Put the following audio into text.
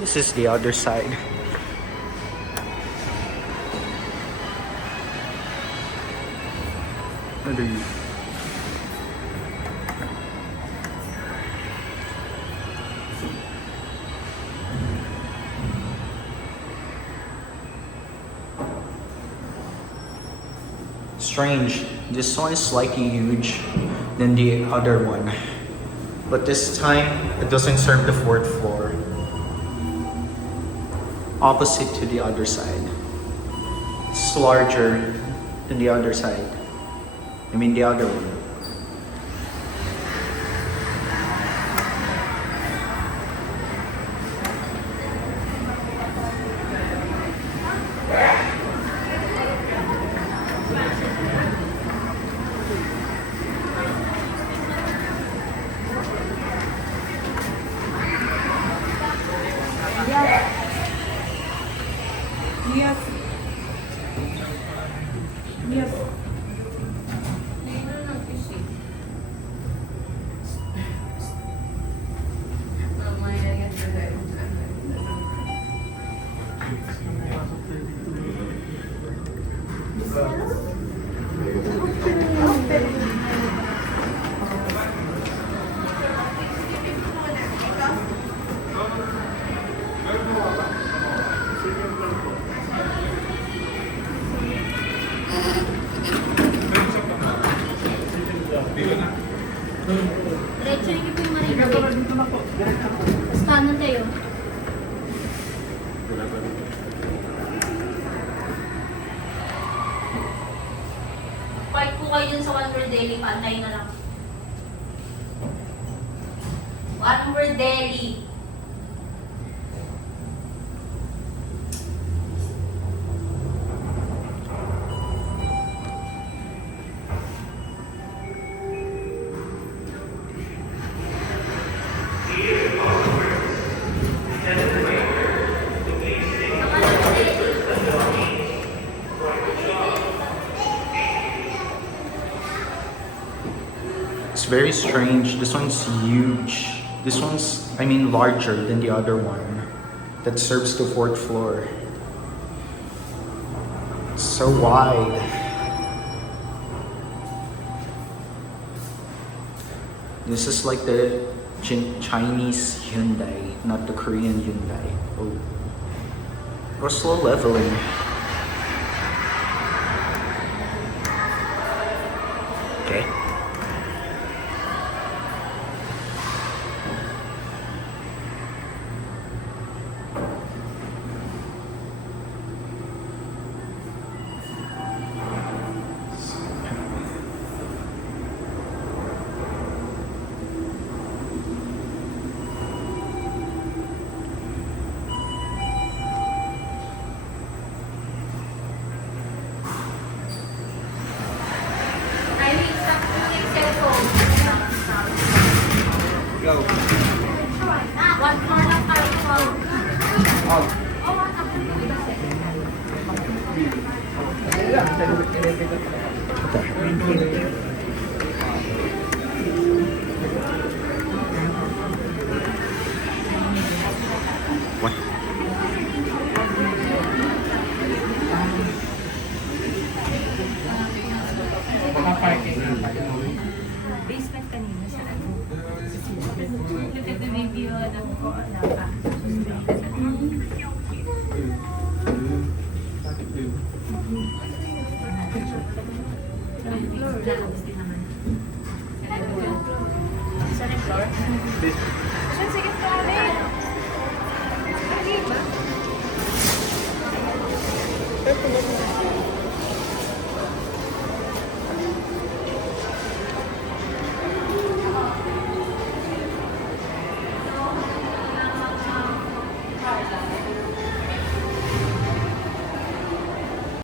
This is the other side. What are you? Strange. This one is slightly huge than the other one. But this time, it doesn't serve the fourth floor. Opposite to the other side. It's larger than the other side. I mean the other one. Yes. Yes. Diretso yung ipin marinig. Basta ano tayo? Park po kayo dun sa One World Deli, pantay na lang. One World Deli. It's very strange. This one's huge. This one's, I mean, larger than the other one that serves the fourth floor. It's so wide. This is like the Chinese Hyundai, not the Korean Hyundai. Oh, we're slow leveling. Okay. Go. One floor lang tayo. What? Basement kanina sa ano. Nag-video ng ko na pa. Sa floor? Sa second floor.